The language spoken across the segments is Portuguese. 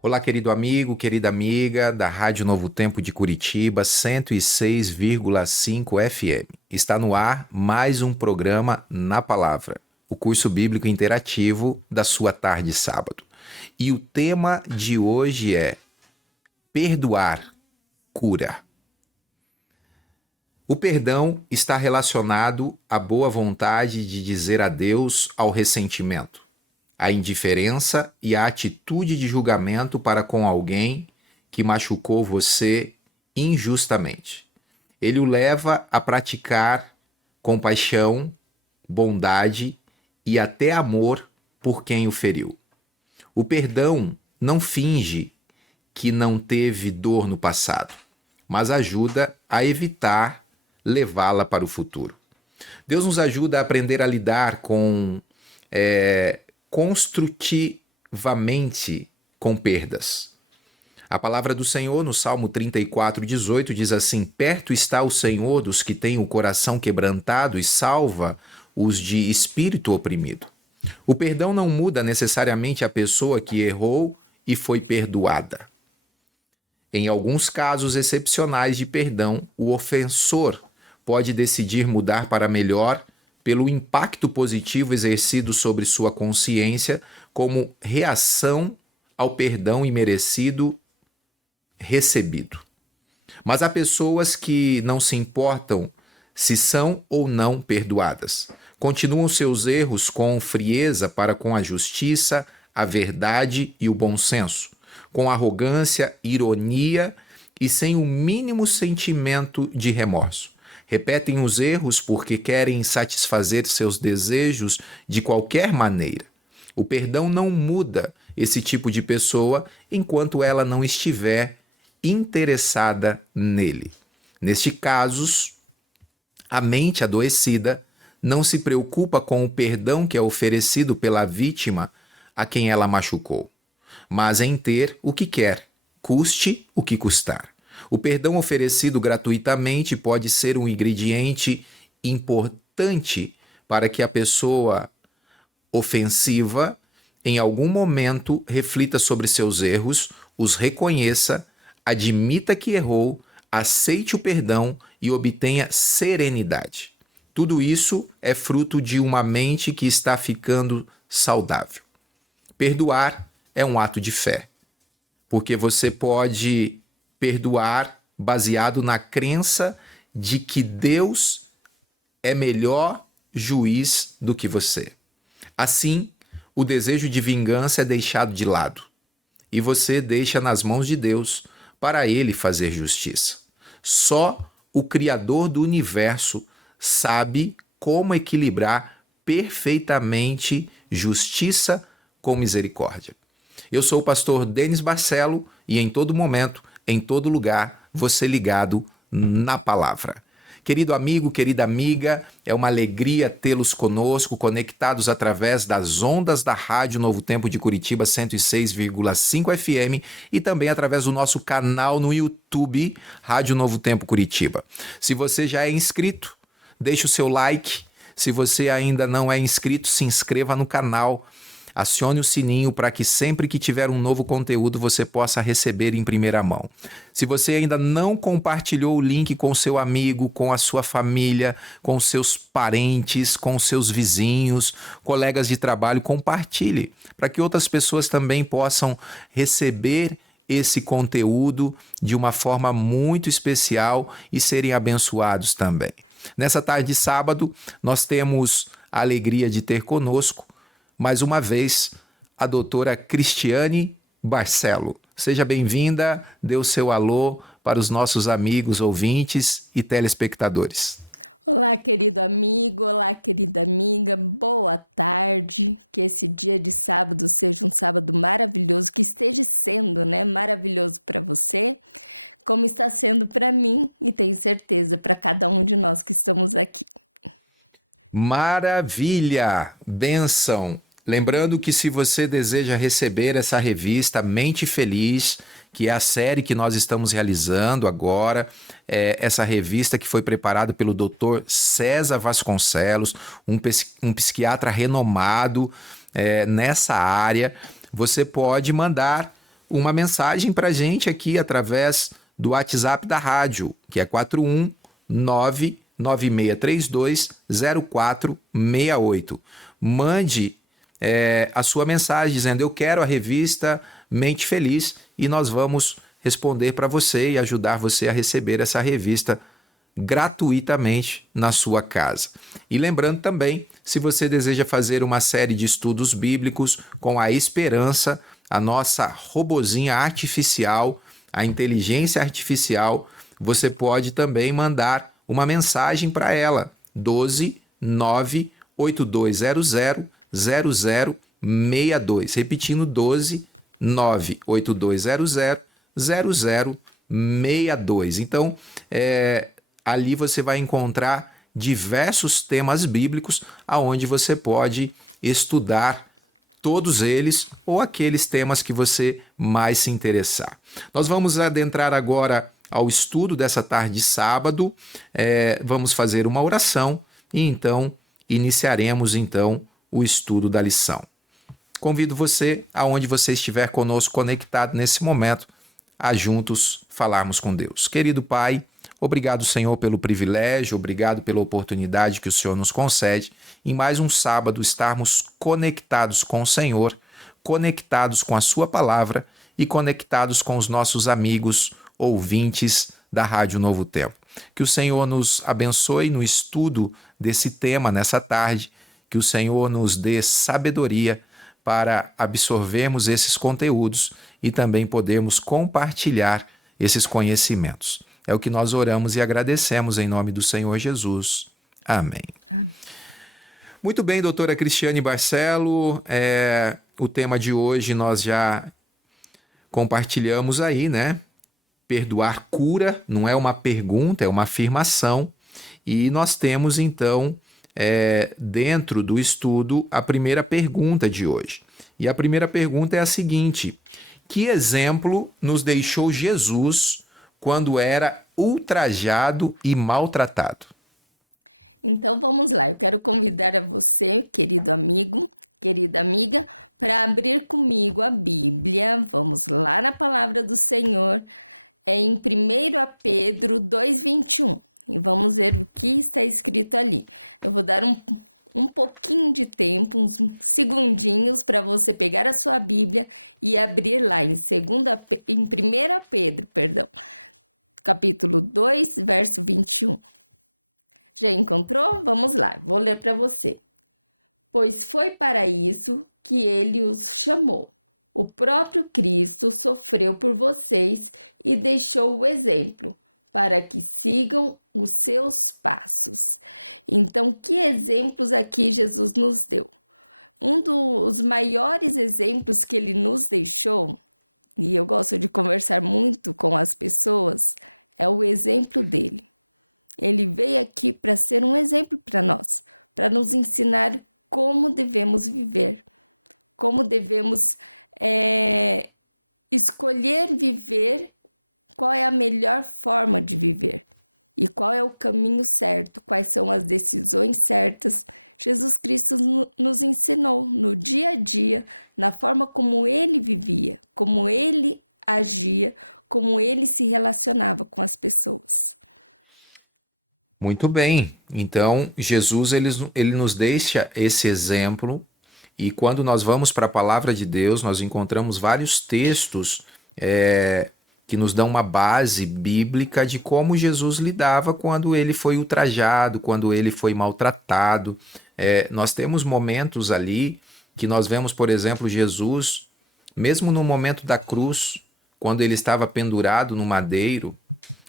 Olá, querido amigo, querida amiga da Rádio Novo Tempo de Curitiba, 106,5 FM. Está no ar mais um programa Na Palavra, o curso bíblico interativo da sua tarde sábado. E o tema de hoje é Perdoar cura. O perdão está relacionado à boa vontade de dizer adeus ao ressentimento, à indiferença e à atitude de julgamento para com alguém que machucou você injustamente. Ele o leva a praticar compaixão, bondade e até amor por quem o feriu. O perdão não finge que não teve dor no passado, mas ajuda a evitar levá-la para o futuro. Deus nos ajuda a aprender a lidar construtivamente com perdas. A palavra do Senhor no Salmo 34:18 diz assim: Perto está o Senhor dos que têm o coração quebrantado e salva os de espírito oprimido. O perdão não muda necessariamente a pessoa que errou e foi perdoada. Em alguns casos excepcionais de perdão, o ofensor pode decidir mudar para melhor pelo impacto positivo exercido sobre sua consciência como reação ao perdão imerecido recebido. Mas há pessoas que não se importam se são ou não perdoadas. Continuam seus erros com frieza para com a justiça, a verdade e o bom senso, com arrogância, ironia e sem o mínimo sentimento de remorso. Repetem os erros porque querem satisfazer seus desejos de qualquer maneira. O perdão não muda esse tipo de pessoa enquanto ela não estiver interessada nele. Nestes casos, a mente adoecida não se preocupa com o perdão que é oferecido pela vítima a quem ela machucou, mas em ter o que quer, custe o que custar. O perdão oferecido gratuitamente pode ser um ingrediente importante para que a pessoa ofensiva, em algum momento, reflita sobre seus erros, os reconheça, admita que errou, aceite o perdão e obtenha serenidade. Tudo isso é fruto de uma mente que está ficando saudável. Perdoar é um ato de fé, porque você pode perdoar baseado na crença de que Deus é melhor juiz do que você. Assim, o desejo de vingança é deixado de lado e você deixa nas mãos de Deus para Ele fazer justiça. Só o Criador do universo sabe como equilibrar perfeitamente justiça com misericórdia. Eu sou o pastor Denis Barcelo e em todo momento, em todo lugar, você ligado na palavra. Querido amigo, querida amiga, é uma alegria tê-los conosco, conectados através das ondas da Rádio Novo Tempo de Curitiba 106,5 FM e também através do nosso canal no YouTube, Rádio Novo Tempo Curitiba. Se você já é inscrito, deixe o seu like. Se você ainda não é inscrito, se inscreva no canal. Acione o sininho para que sempre que tiver um novo conteúdo você possa receber em primeira mão. Se você ainda não compartilhou o link com seu amigo, com a sua família, com seus parentes, com seus vizinhos, colegas de trabalho, compartilhe para que outras pessoas também possam receber esse conteúdo de uma forma muito especial e serem abençoados também. Nessa tarde de sábado, nós temos a alegria de ter conosco mais uma vez, a doutora Cristiane Barcelo. Seja bem-vinda, dê o seu alô para os nossos amigos, ouvintes e telespectadores. Olá, querido amigo, olá, querida amiga, boa tarde. Que esse dia de sábado seja um sábado maravilhoso, que esteja sendo, maravilhoso para você, como está sendo para mim e tenho certeza para cada um de nós que estamos aqui. Maravilha! Bênção! Lembrando que se você deseja receber essa revista Mente Feliz, que é a série que nós estamos realizando agora, essa revista que foi preparada pelo Dr. César Vasconcelos, um psiquiatra renomado nessa área, você pode mandar uma mensagem para a gente aqui através do WhatsApp da rádio, que é 41996320468. Mande a sua mensagem dizendo: eu quero a revista Mente Feliz, e nós vamos responder para você e ajudar você a receber essa revista gratuitamente na sua casa. E lembrando também, se você deseja fazer uma série de estudos bíblicos com a Esperança, a nossa robozinha artificial, a inteligência artificial, você pode também mandar uma mensagem para ela, 12 98200 0062, repetindo, 12 98200 0062. Então, ali você vai encontrar diversos temas bíblicos aonde você pode estudar todos eles ou aqueles temas que você mais se interessar. Nós vamos adentrar agora ao estudo dessa tarde de sábado, vamos fazer uma oração e então iniciaremos então o estudo da lição. Convido você, aonde você estiver conosco conectado nesse momento, a juntos falarmos com Deus. Querido Pai, obrigado, Senhor, pelo privilégio, obrigado pela oportunidade que o Senhor nos concede em mais um sábado estarmos conectados com o Senhor, conectados com a sua palavra e conectados com os nossos amigos ouvintes da Rádio Novo Tempo. Que o Senhor nos abençoe no estudo desse tema nessa tarde, que o Senhor nos dê sabedoria para absorvermos esses conteúdos e também podermos compartilhar esses conhecimentos. É o que nós oramos e agradecemos em nome do Senhor Jesus. Amém. Amém. Muito bem, doutora Cristiane Barcelo, o tema de hoje nós já compartilhamos aí, né? Perdoar cura, não é uma pergunta, é uma afirmação. E nós temos então, dentro do estudo, a primeira pergunta de hoje. E a primeira pergunta é a seguinte: que exemplo nos deixou Jesus quando era ultrajado e maltratado? Então vamos lá, eu quero convidar a você, querido amigo, querida amiga, para abrir comigo a Bíblia. Vamos lá na palavra do Senhor, em 1 Pedro 2,21. E vamos ver o que está escrito ali. Eu vou dar um pouquinho de tempo, uns segundinhos, para você pegar a sua Bíblia e abrir lá em 1 Pedro, capítulo 2, verso 21. Já encontrou? Vamos lá, vou ler para você. Pois foi para isso que ele os chamou. O próprio Cristo sofreu por vocês e deixou o exemplo, para que sigam os seus passos. Então, que exemplos aqui Jesus nos deu? Um dos maiores exemplos que ele nos deixou, e eu gosto de conversar muito com as pessoas, é o exemplo dele. Ele veio aqui para ser um exemplo para nós, para nos ensinar como devemos viver, como devemos escolher viver, qual é a melhor forma de viver e qual é o caminho certo, quais são as decisões certas. Jesus Cristo nos ensinou no dia a dia, na forma como ele vivia, como ele agia, como ele se relacionava com as pessoas. Muito bem, então Jesus ele nos deixa esse exemplo, e quando nós vamos para a palavra de Deus, nós encontramos vários textos que nos dão uma base bíblica de como Jesus lidava quando ele foi ultrajado, quando ele foi maltratado. Nós temos momentos ali que nós vemos, por exemplo, Jesus, mesmo no momento da cruz, quando ele estava pendurado no madeiro,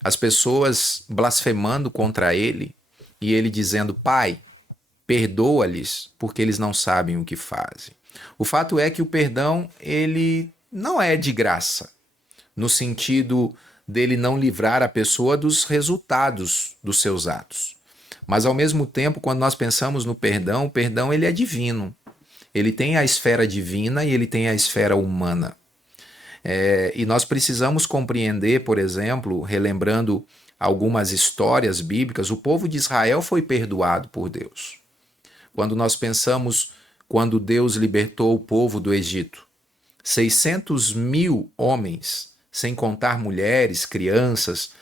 as pessoas blasfemando contra ele e ele dizendo: Pai, perdoa-lhes, porque eles não sabem o que fazem. O fato é que o perdão, ele não é de graça, no sentido dele não livrar a pessoa dos resultados dos seus atos. Mas, ao mesmo tempo, quando nós pensamos no perdão, o perdão ele é divino. Ele tem a esfera divina e ele tem a esfera humana. E nós precisamos compreender, por exemplo, relembrando algumas histórias bíblicas, o povo de Israel foi perdoado por Deus. Quando nós pensamos quando Deus libertou o povo do Egito, 600 mil homens, sem contar mulheres, crianças,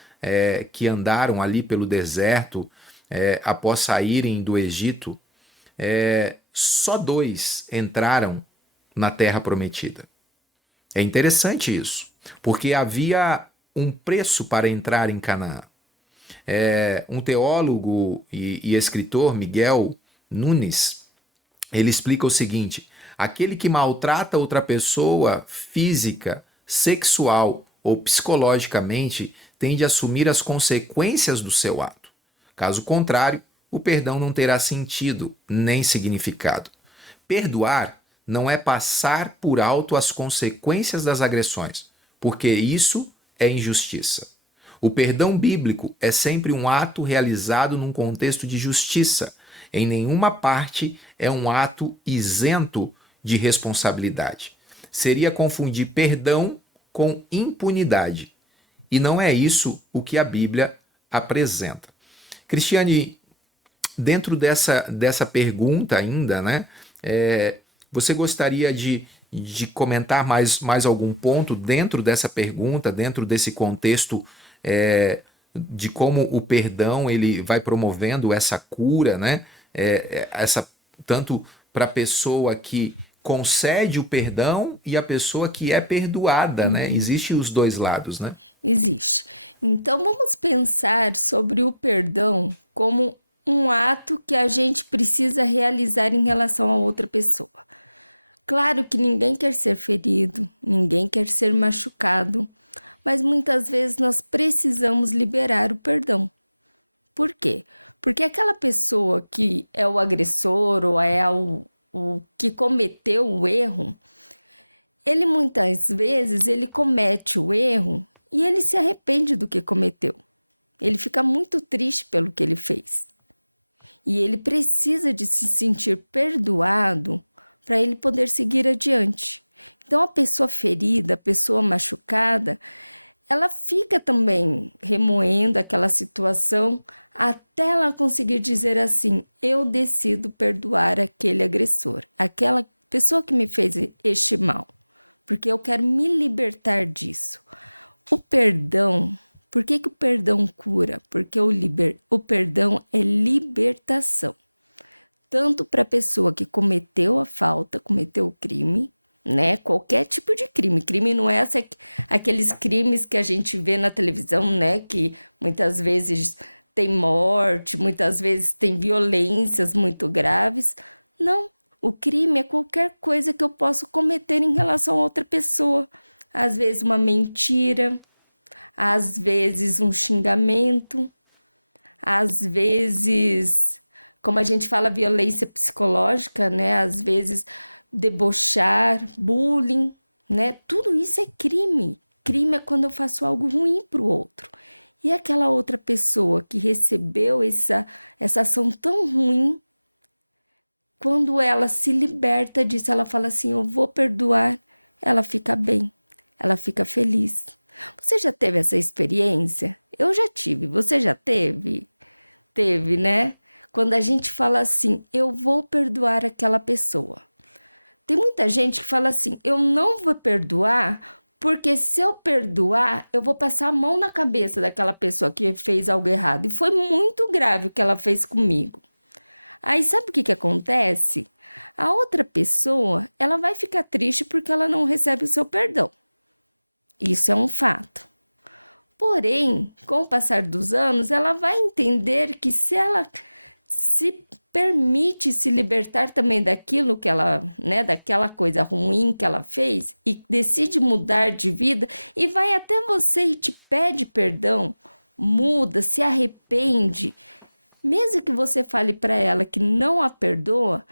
que andaram ali pelo deserto após saírem do Egito, só 2 entraram na terra prometida. É interessante isso, porque havia um preço para entrar em Canaã. Um teólogo e escritor, Miguel Nunes, ele explica o seguinte: aquele que maltrata outra pessoa física, sexual ou psicologicamente tem de assumir as consequências do seu ato. Caso contrário, o perdão não terá sentido nem significado. Perdoar não é passar por alto as consequências das agressões, porque isso é injustiça. O perdão bíblico é sempre um ato realizado num contexto de justiça. Em nenhuma parte é um ato isento de responsabilidade. Seria confundir perdão com impunidade. E não é isso o que a Bíblia apresenta. Cristiane, dentro dessa pergunta ainda, né? Você gostaria de comentar mais algum ponto dentro dessa pergunta, dentro desse contexto de como o perdão ele vai promovendo essa cura, né? Tanto para a pessoa que concede o perdão e a pessoa que é perdoada, né? Existem os dois lados, né? Existe. Então vamos pensar sobre o perdão como um ato que a gente precisa realizar em relação a outra pessoa. Claro que ninguém quer ser ferido, ninguém quer ser machucado, mas muitas vezes nós precisamos liberar o perdão. Por quê? Porque aquela pessoa que é o agressor ou é o que cometeu o erro, ele muitas vezes ele comete o erro e ele se arrepende do que cometeu. Ele fica muito triste pelo que ele fez. E ele precisa de se sentir perdoado para ele poder seguir adiante. Então, a pessoa ferida, a pessoa machucada, ela fica também remoendo aquela situação até ela conseguir dizer assim: eu decido perdoar aquele agressor, aquela pessoa que me fez este mal, porque eu quero me libertar disso. O perdão, por que o perdão cura? Porque o perdão é libertação. Tanto para a pessoa que cometeu a falta, cometeu o crime, né? Qualquer tipo de crime. Crime não é aqueles crimes que a gente vê na televisão, né? Que muitas vezes tem morte, muitas vezes tem violências muito graves. Não, o crime é qualquer coisa que eu possa cometer em relação a outra pessoa. Às vezes uma mentira, às vezes um xingamento, às vezes, como a gente fala, violência psicológica, né? Às vezes debochar, bullying, né? Tudo isso é crime. Crime é quando eu faço algo ruim para o outro. E aquela outra pessoa que recebeu essa ação tão ruim, quando ela se liberta disso, ela fala assim: eu vou perdoar, ela fica bem, ela fica feliz. Você já teve essa experiência? Eu já tive. Você já teve? Teve, né? Quando a gente fala assim: eu vou perdoar aquela pessoa. Tem muita gente que fala assim: eu não vou perdoar, porque se eu perdoar, eu vou passar a mão na cabeça daquela pessoa que fez algo errado. E foi muito grave o que ela fez comigo. Aí sabe o que acontece? A outra pessoa, ela vai ficar triste porque ela não recebe o seu perdão. Isso é um fato. Porém, com o passar dos anos, ela vai entender que se ela se permite se libertar também daquilo que ela, né, daquela coisa ruim que ela fez e decide mudar de vida e vai até você e te pede perdão, muda, se arrepende, mesmo que você fale para ela que não a perdoa,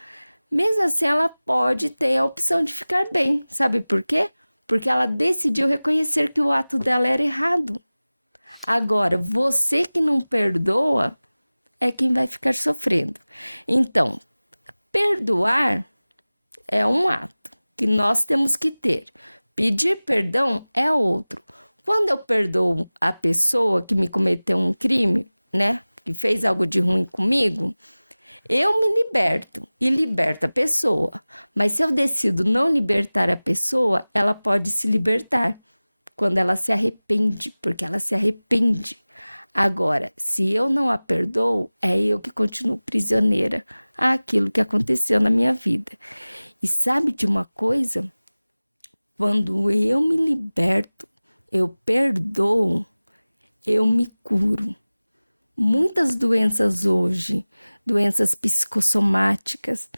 mesmo assim ela pode ter a opção de ficar bem. Sabe por quê? Porque ela decidiu reconhecer que o ato dela era errado. Agora, você que não perdoa é quem vai ficar sofrendo. Então, perdoar é um ato que nós temos que ter. Pedir perdão é outro. Quando eu perdoo a pessoa que me cometeu um crime, né, que fez algo de ruim comigo, Eu me liberto e liberto a pessoa. Mas se eu decido não libertar a pessoa, ela pode se libertar quando ela se arrepende, porque ela se arrepende. Agora, se eu não a perdoo, é eu que continuo prisioneira àquilo que aconteceu na minha vida. E sabe de uma coisa? Quando eu me liberto, eu perdoo, eu me curo. Muitas doenças hoje, doenças psicossomáticas,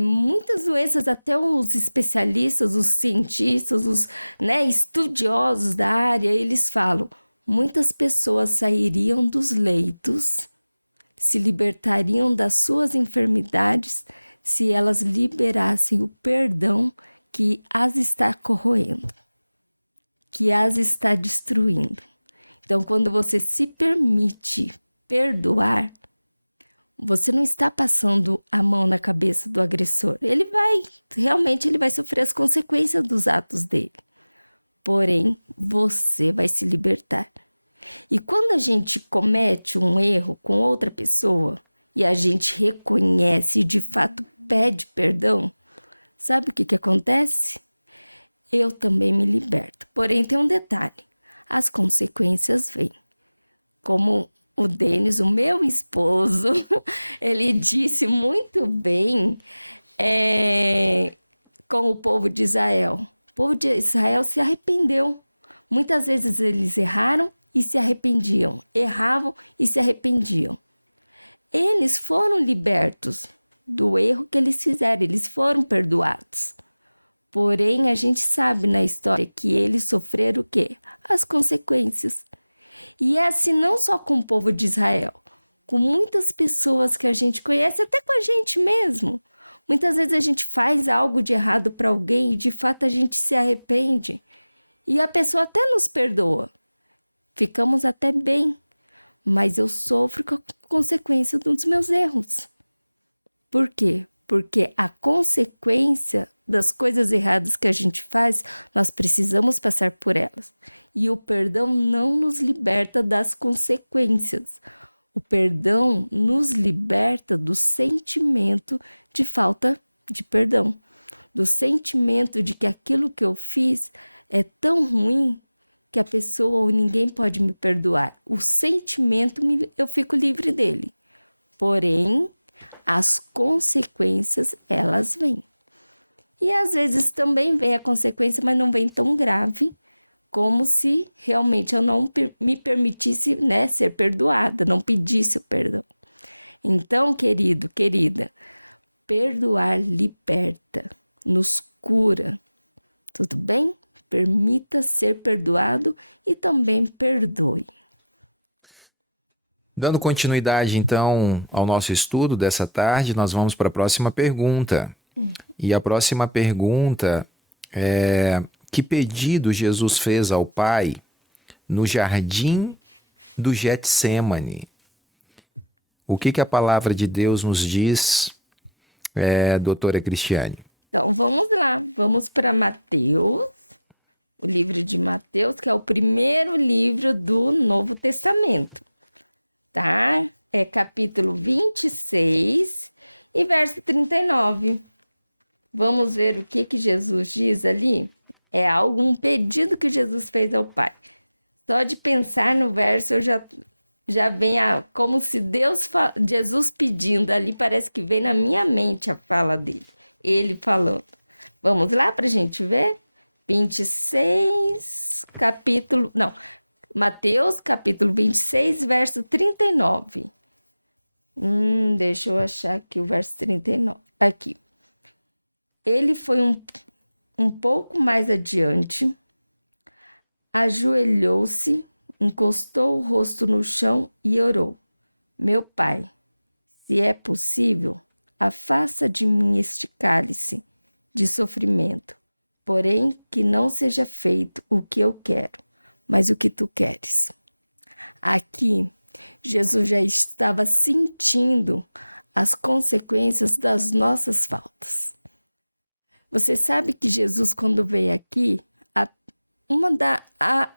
muitas doenças, até os especialistas, os cientistas, os estudiosos da área, eles falam, muitas pessoas sairiam dos leitos, se libertariam das suas enfermidades, se elas liberassem o perdão que as está corroendo, que as está destruindo. Então, quando você se permite perdoar, você não está passando a mão na cabeça do agressor. Realmente ele vai sofrer as consequências dos atos dele. Porém, você vai se libertar. E quando a gente comete um erro com outra pessoa e a gente reconhece e de fato pede perdão, sabe o que acontece? Eu também me liberto. Porém, tem um detalhe. As consequências vêm. Como o Denis, o meu esposo, ele disse muito bem com o povo de Israel. O povo de Israel se arrependeu. Muitas vezes eles erraram e se arrependiam. Erravam e se arrependiam. Eles foram libertos do erro que eles fizeram. Eles foram perdoados. Porém, a gente sabe na história que eles sofreram o quê? As consequências. E é assim não só com o povo de Israel, com muitas pessoas que a gente conhece, até com a gente mesmo. Muitas vezes a gente faz algo de errado para alguém e de fato a gente se arrepende. E a pessoa até nos perdoa. Ficamos até bem, mas eu sofro com a consequência dos meus erros. Por quê? Porque a consequência das coisas erradas que a gente faz, nós precisamos passar por elas. E o perdão não nos liberta das consequências. O perdão nos liberta do sentimento de falta de perdão. Do sentimento de que aquilo que eu fiz é tão ruim que a pessoa ou ninguém pode me perdoar. O sentimento, eu fico livre dele. Porém, as consequências, elas vêm. E às vezes também vem a consequência, mas não vem tão grave, como se realmente eu não me permitisse, ser perdoada, não pedisse o perdão. Então, querido, querida, perdoar liberta, nos cura, tudo bem? Permita ser perdoado e também perdoe. Dando continuidade, então, ao nosso estudo dessa tarde, nós vamos para a próxima pergunta. E a próxima pergunta é: que pedido Jesus fez ao Pai no jardim do Getsêmani? O que a palavra de Deus nos diz, doutora Cristiane? Então, vamos lá. Vamos para Mateus, o livro de Mateus, que é o primeiro livro do Novo Testamento. Tá? É capítulo 26 e verso 39. Vamos ver o que Jesus diz ali. É um pedido que Jesus fez ao Pai. Só de pensar no verso, eu já vem como se Jesus pedindo ali, parece que vem na minha mente a fala dele. Ele falando. Vamos lá para a gente ver? 26, Mateus, capítulo 26, verso 39. Deixa eu achar aqui o verso 39. Aqui. Ele foi um pouco mais adiante, ajoelhou-se, encostou o rosto no chão e orou. Meu Pai, se é possível, afasta de mim este cálice de sofrimento, porém que não seja feito o que eu quero, mas o que tu queres. Aqui, Jesus já estava sentindo as consequências das nossas faltas. Você sabe que Jesus, quando veio aqui,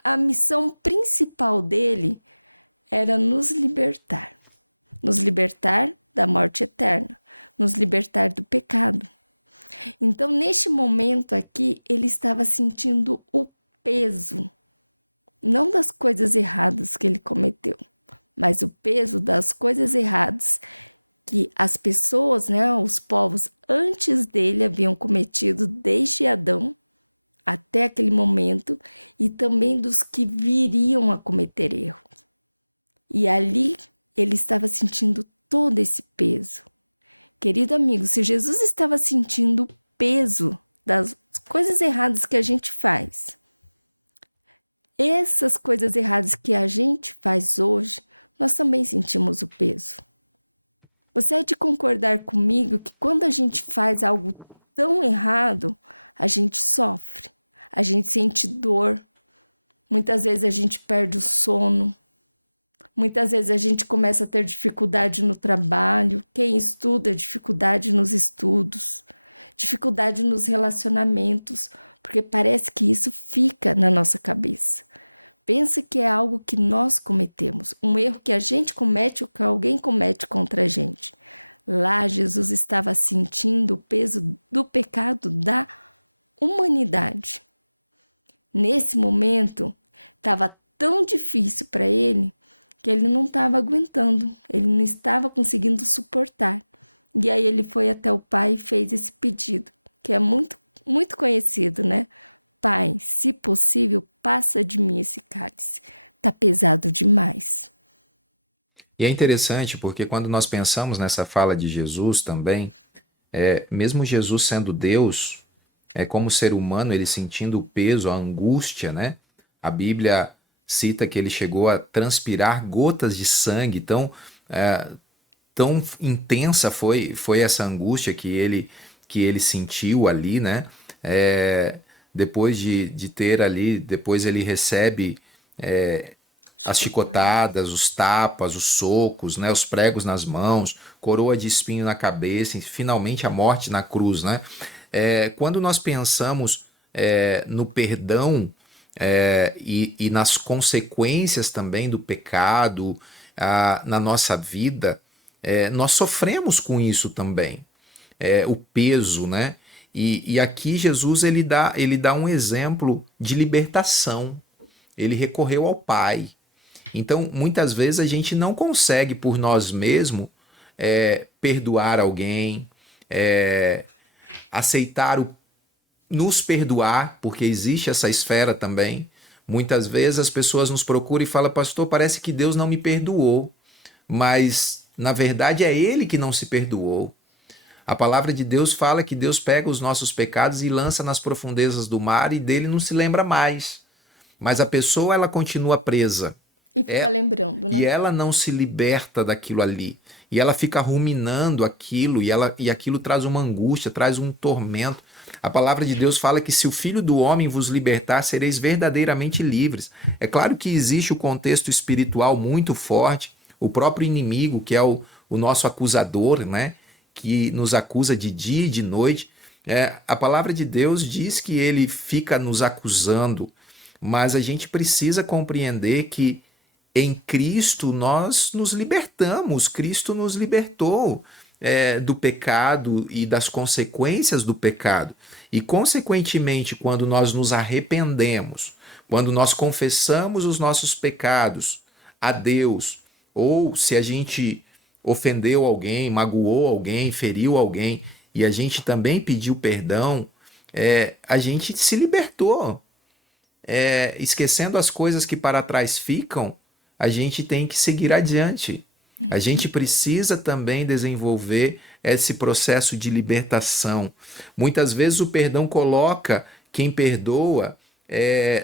a missão principal dele era nos libertar da morte eterna, nos libertar do pecado. Então, neste momento aqui, ele estava sentindo o peso, não das coisas erradas que ele cometeu, mas o peso das coisas erradas que as pessoas, né, os povos antes dele haviam cometido desde Adão até aquele momento, e também dos que viriam a cometer erro. E ali ele estava sentindo todo esse peso. Querido amigo, se Jesus estava sentindo o peso das coisas erradas que a gente faz, essas coisas erradas que a gente faz hoje, nós também sentimos o peso. Você é de concordar comigo que quando a gente faz algo tão errado, a gente sofre, a gente sente dor, muitas vezes a gente perde o sono, muitas vezes a gente começa a ter dificuldade no trabalho, quem estuda, dificuldade nos estudos, dificuldade nos relacionamentos, porque parece que isso fica na nossa cabeça. Pensa que é algo que nós cometemos, um erro que a gente comete ou que alguém comete contra a gente. Lá Jesus estava sentindo o peso do pecado da humanidade. Nesse momento, estava tão difícil para ele que ele não estava aguentando, ele não estava conseguindo suportar. E aí ele foi até o Pai e fez esse pedido, que é muito, muito conhecido, né? Pai, se possível, passa de mim esse cálice. Tá pesado demais. E é interessante porque quando nós pensamos nessa fala de Jesus também, mesmo Jesus sendo Deus, como ser humano, ele sentindo o peso, a angústia, né? A Bíblia cita que ele chegou a transpirar gotas de sangue, tão intensa foi essa angústia que ele sentiu ali, né? Depois de ter ali, depois ele recebe as chicotadas, os tapas, os socos, né? Os pregos nas mãos, coroa de espinho na cabeça e finalmente a morte na cruz, né? Quando nós pensamos no perdão e nas consequências também do pecado na nossa vida, nós sofremos com isso também, o peso, né? E aqui Jesus ele dá um exemplo de libertação. Ele recorreu ao Pai. Então, muitas vezes a gente não consegue por nós mesmos perdoar alguém, aceitar nos perdoar, porque existe essa esfera também. Muitas vezes as pessoas nos procuram e falam: pastor, parece que Deus não me perdoou, mas na verdade é Ele que não se perdoou. A palavra de Deus fala que Deus pega os nossos pecados e lança nas profundezas do mar e dele não se lembra mais. Mas a pessoa, ela continua presa. E fica lembrando, né? E ela não se liberta daquilo ali. E ela fica ruminando aquilo e aquilo traz uma angústia, traz um tormento. A palavra de Deus fala que se o Filho do Homem vos libertar, sereis verdadeiramente livres. É claro que existe o contexto espiritual muito forte, o próprio inimigo, que é o nosso acusador, né? Que nos acusa de dia e de noite. A palavra de Deus diz que ele fica nos acusando, mas a gente precisa compreender que em Cristo nós nos libertamos, Cristo nos libertou do pecado e das consequências do pecado. E, consequentemente, quando nós nos arrependemos, quando nós confessamos os nossos pecados a Deus, ou se a gente ofendeu alguém, magoou alguém, feriu alguém, e a gente também pediu perdão, a gente se libertou. Esquecendo as coisas que para trás ficam, a gente tem que seguir adiante. A gente precisa também desenvolver esse processo de libertação. Muitas vezes o perdão coloca quem perdoa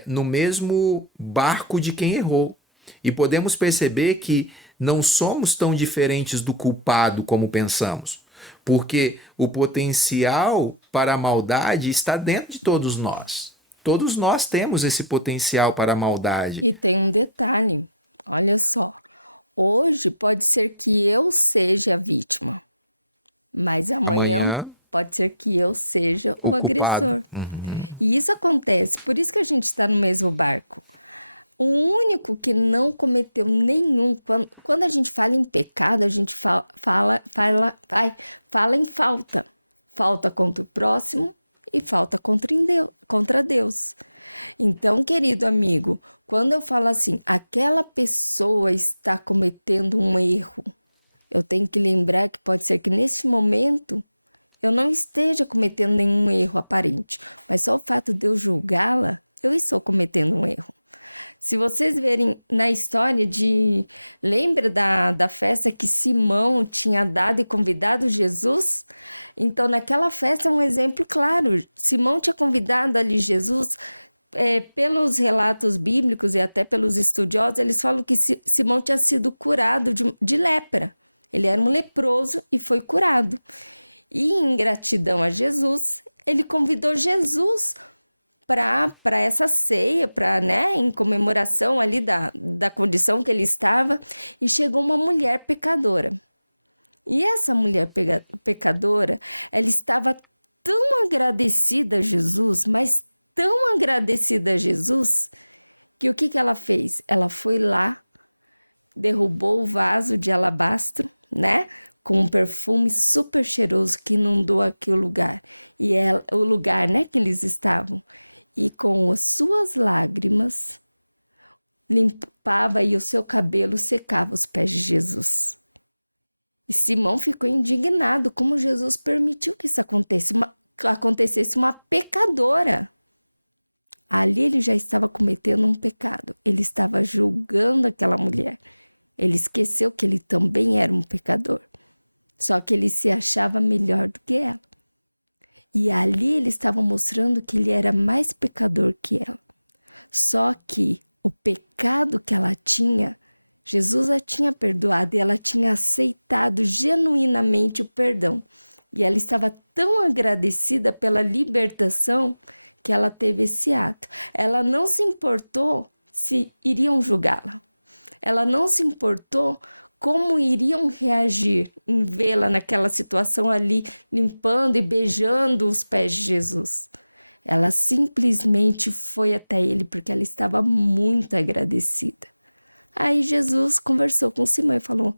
no mesmo barco de quem errou. E podemos perceber que não somos tão diferentes do culpado como pensamos, porque o potencial para a maldade está dentro de todos nós. Todos nós temos esse potencial para a maldade. E tem um detalhe, olha só. Hoje pode ser que eu seja a vítima, mas amanhã pode ser que eu seja o agressor. E isso acontece, por isso que a gente está no mesmo barco. O único que não cometeu nenhum. Quando a gente fala em pecado, a gente fala em falta. Falta contra o próximo e falta contra Deus. Então, querido amigo, quando eu falo assim, aquela pessoa está cometendo um erro, eu tenho que lembrar que pode ser que neste momento eu não esteja cometendo nenhum erro aparente, mas só o fato de eu julgá-la, eu estou cometendo um erro. Se vocês verem na história lembra da festa que Simão tinha dado e convidado Jesus? Então, naquela festa é um exemplo claro. Simão tinha convidado ali Jesus. Pelos relatos bíblicos e até pelos estudiosos, eles falam que Simão tinha sido curado de lepra. Ele era um leproso e foi curado. E em gratidão a Jesus, ele convidou Jesus para essa ceia, em comemoração ali da condição que ele estava, e chegou uma mulher pecadora. E essa mulher pecadora, ela estava tão agradecida a Jesus, mas tão agradecida a Jesus, que o que ela fez? Ela foi lá, derrubou o vaso de alabastro, com um perfume super cheiroso que inundou aquele lugar. E o lugar, que eles estavam. E com as suas lágrimas, limpava e o seu cabelo secava os pés de Jesus. E Simão ficou indignado como Jesus permitiu que isso acontecesse uma pecadora. Ali ele já estava cometendo um pecado. Ele estava julgando aquela mulher. Ele esqueceu que ele também era um pecador. Só que ele se achava melhor do que ela. E ali ele estava mostrando que ele era mais pecador que ela. Só que o pecado que ela tinha, Jesus a tinha perdoado e ela tinha aceitado genuinamente o perdão. E ela estava tão agradecida pela libertação que ela teve esse ato. Ela não se importou se iriam julgá-la. Ela não se importou como iriam reagir em vê-la naquela situação ali, limpando e beijando os pés de Jesus. Ela simplesmente foi até ele porque ela estava muito agradecida. Aí Jesus conversou com Simão e falou...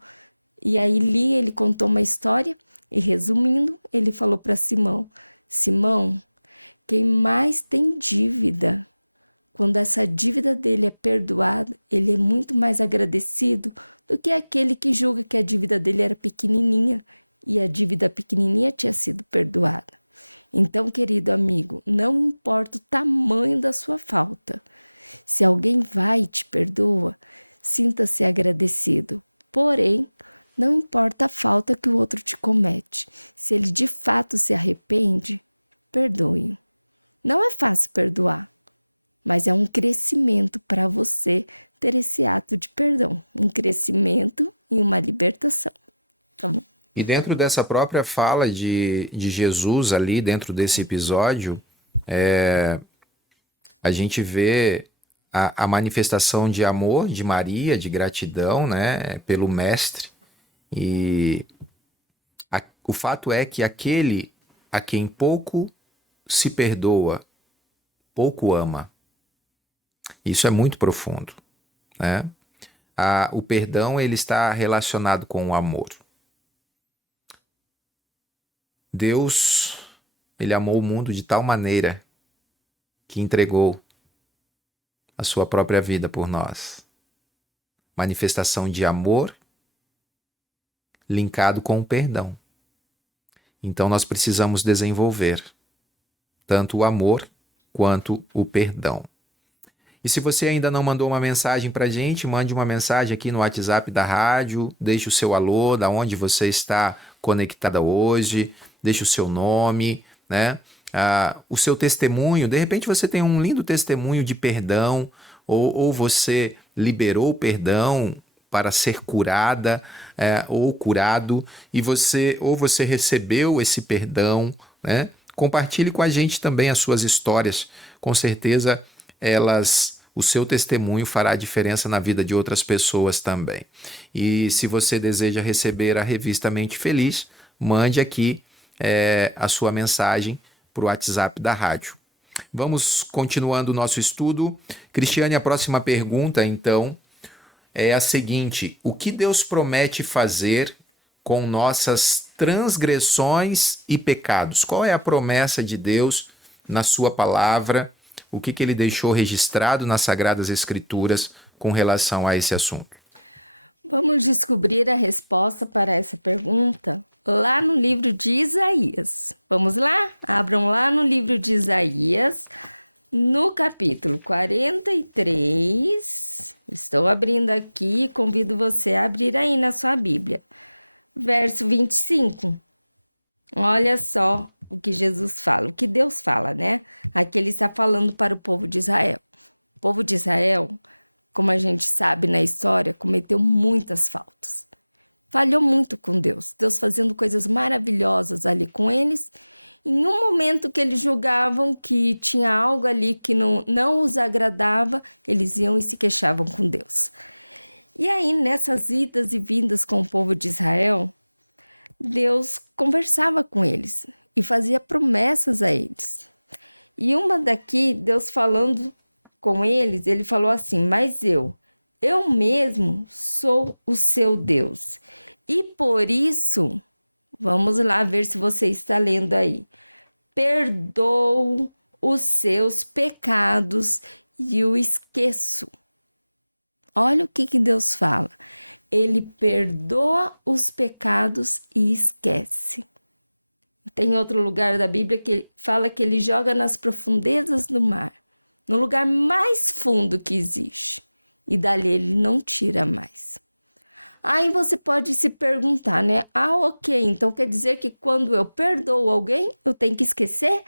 E aí ele contou uma história e, resumindo, ele falou para Simão: Simão, quem mais tem dívida, quando essa dívida dele é perdoada, ele é muito mais agradecido do que aquele que julga que a dívida dele era pequenininha e a dívida pequenininha tinha sido perdoada. Então, querido amigo, não importa o tamanho da sua falta. Se alguém vai e te perdoa, sinta-se agradecido. Porém, não importa a falta que o outro te comete. Se ele de fato se arrepende, perdoe-o. Não é fácil perdoar, mas é um crescimento para você ter esse ato de perdão, um crescimento e uma libertação. Tá bom? E dentro dessa própria fala de Jesus ali, dentro desse episódio, a gente vê a manifestação de amor de Maria, de gratidão, pelo Mestre. E o fato é que aquele a quem pouco se perdoa, pouco ama. Isso é muito profundo, o perdão, ele está relacionado com o amor. Deus, ele amou o mundo de tal maneira que entregou a sua própria vida por nós. Manifestação de amor linkado com o perdão. Então nós precisamos desenvolver tanto o amor quanto o perdão. E se você ainda não mandou uma mensagem para a gente, mande uma mensagem aqui no WhatsApp da rádio, deixe o seu alô, da onde você está conectada hoje, deixe o seu nome, o seu testemunho. De repente você tem um lindo testemunho de perdão, ou você liberou o perdão para ser curada ou curado, e você recebeu esse perdão, Compartilhe com a gente também as suas histórias. Com certeza o seu testemunho fará diferença na vida de outras pessoas também. E se você deseja receber a revista Mente Feliz, mande aqui a sua mensagem para o WhatsApp da rádio. Vamos continuando o nosso estudo. Cristiane, a próxima pergunta, então, é a seguinte: o que Deus promete fazer com nossas transgressões e pecados? Qual é a promessa de Deus na sua palavra? O que ele deixou registrado nas Sagradas Escrituras com relação a esse assunto? Vamos descobrir a resposta para essa pergunta lá no livro de Isaías. Vamos lá? Abram lá no livro de Isaías, no capítulo 43. Estou abrindo aqui, convido você a abrir aí na sua Bíblia. Verso 25. Olha só o que Jesus fala, o que Deus fala, né? Aqui ele está falando para o povo de Israel. O povo de Israel, como a gente sabe na história, cometeu muitas faltas. Falhou muito com Deus. Deus fazendo coisas maravilhosas ali com eles. Em um momento que eles julgavam que tinha algo ali que não os agradava, eles iam e se queixavam com Deus. E aí, nessas idas e vindas com o povo de Israel, Deus conversava com eles e fazia promessas a eles. E uma daqui, Deus falando com eles, ele falou assim: mas eu mesmo sou o seu Deus. E por isso, vamos lá ver se você está lendo aí. Perdoo os seus pecados e o esqueço. Olha o que Deus fala. Ele perdoa os pecados e esquece. Tem outro lugar da Bíblia que fala que ele joga nas profundezas do mar, no lugar mais fundo que existe. E dali ele não tira mais. Aí você pode se perguntar, né? Ok, então quer dizer que quando eu perdoo alguém, eu tenho que esquecer?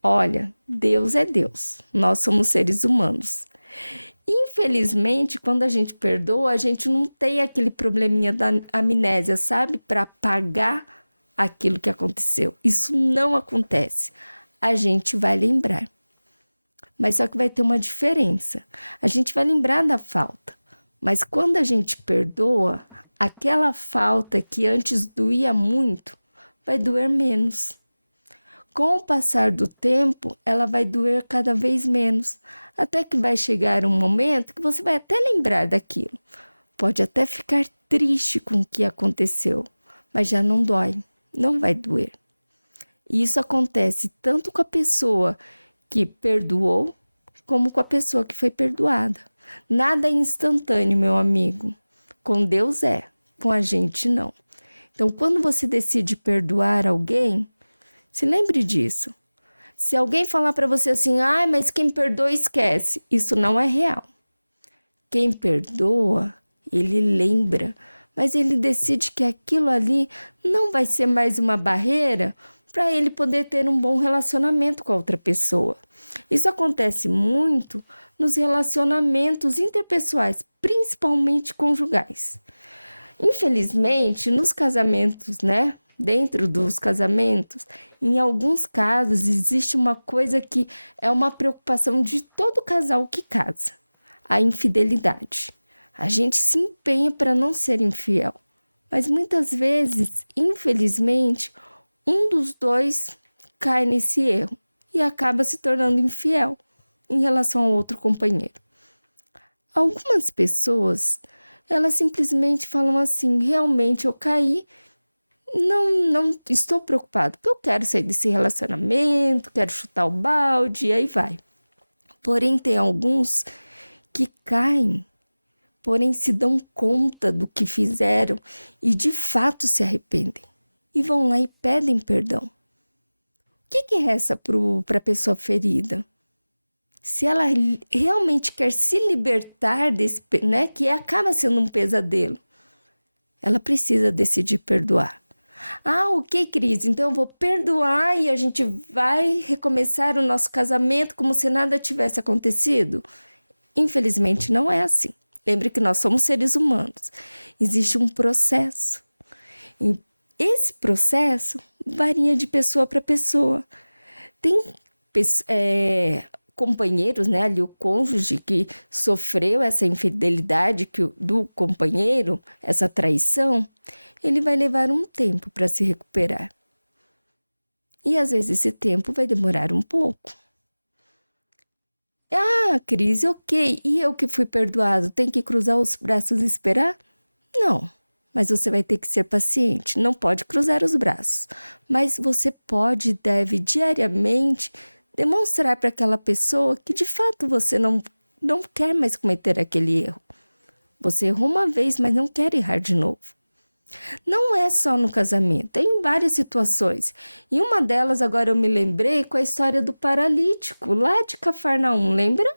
Olha, Deus é Deus. Nós somos seres humanos. Infelizmente, quando a gente perdoa, a gente não tem aquele probleminha da amnésia, sabe? Para apagar aquilo que aconteceu. Isso não acontece. A gente vai lembrar. Mas só que vai ter uma diferença. A gente vai lembrar da falta. Mas quando a gente perdoa, aquela falta que antes doía muito, vai doer menos. Com o passar do tempo, ela vai doer cada vez menos. Até que vai chegar um momento que você vai até lembrar daquilo. Pode até ficar triste com o que aconteceu, mas já não dói, não vai doer. E isso acontece tanto com a pessoa que perdoou, como com a pessoa que foi perdoada. Nada é instantâneo, meu amigo. Com Deus é, com a gente não. Então, quando você decide perdoar alguém, se lembre disso. Se alguém falar para você assim, mas quem perdoa esquece, isso não é real. Quem perdoa, ele lembra, mas ele decide que aquilo ali não vai ser mais uma barreira para ele poder ter um bom relacionamento com a outra pessoa. Isso acontece muito nos relacionamentos interpessoais, principalmente conjugais. Infelizmente, nos casamentos, né? Dentro dos casamentos, em alguns casos, existe uma coisa que é uma preocupação de todo casal que casa: a infidelidade. A gente se empenha para não ser infiel, mas muitas vezes, infelizmente, um dos dois cai nesse erro e acaba se tornando infiel em relação ao outro companheiro. Algumas pessoas, elas simplesmente falam assim: realmente eu caí, não estou preocupado, porque eu quero sair desse relacionamento, quero chutar o balde, e aí vai. Porém, tem alguns que caem, porém se dão conta do que fizeram e de fato se arrependem. E vão lá e pedem perdão. O que resta para a pessoa ferida? Se ela realmente quer se libertar desse, né, que acaba sendo um pesadelo, ela precisa decidir perdoar. Ok, Cris, então eu vou perdoar e a gente vai recomeçar o nosso casamento como se nada tivesse acontecido? Infelizmente não é assim. Lembre que nós somos seres humanos. Existe um processo. E esse processo varia de pessoa para pessoa. Tem companheiros, né, ali o cônjuge que sofreu essa infidelidade do companheiro, essa traição, ele vai levar um tempo para se recuperar. E às vezes esse tempo vai demorar um pouco. Ah, Cris, ok. E eu que fui perdoado, tem que cruzar os braços e esperar? Não. Mas você vai ter que ser paciente. Não pode cruzar os braços. Mas você pode e deve diariamente demonstrar para aquela pessoa que de fato você não quer mais cometer aquele erro. Você errou uma vez, mas não quer errar de novo. Não é só no casamento, tem em várias situações. E uma delas, agora eu me lembrei, com a história do paralítico, lá de Cafarnaum, lembra?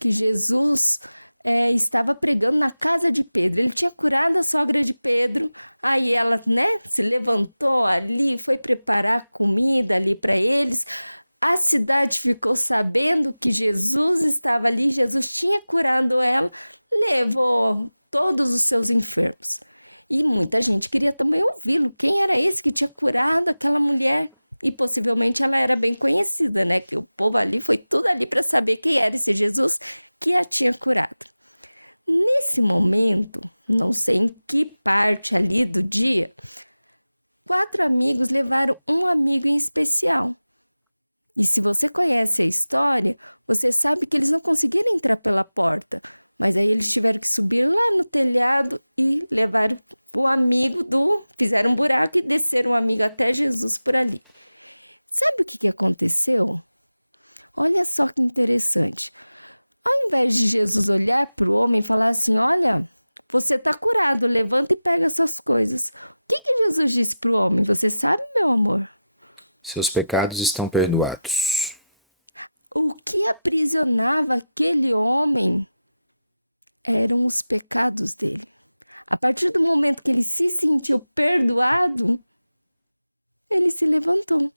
Que Jesus estava pregando na casa de Pedro. Ele tinha curado a sogra de Pedro, aí ela, né, se levantou ali, foi preparar comida ali para eles. A cidade ficou sabendo que Jesus estava ali, Jesus tinha curado ela, levou todos os seus enfermos. E muita gente queria também ouvi-lo. Quem era esse que tinha curado aquela mulher? E possivelmente ela era bem conhecida, né? Que o povo ali foi tudo ali para saber quem era esse Jesus que a tinha curado. Nesse momento, não sei em que parte ali do dia, 4 amigos levaram um amigo em especial. E se você conhece a história, você sabe que eles não conseguiram entrar pela porta, mas aí eles tiveram que subir lá no telhado e levar o amigo fizeram um buraco e desceram o amigo até Jesus por ali. Sabe o que aconteceu? Olha só que interessante. Ao invés de Jesus olhar para o homem e falar assim, olha, você está curado, levanta e pega suas coisas. O que Jesus disse para o homem? Você sabe, meu amor? Seus pecados estão perdoados. O que aprisionava aquele homem eram os pecados dele. A partir do momento que ele se sentiu perdoado, ele se levantou.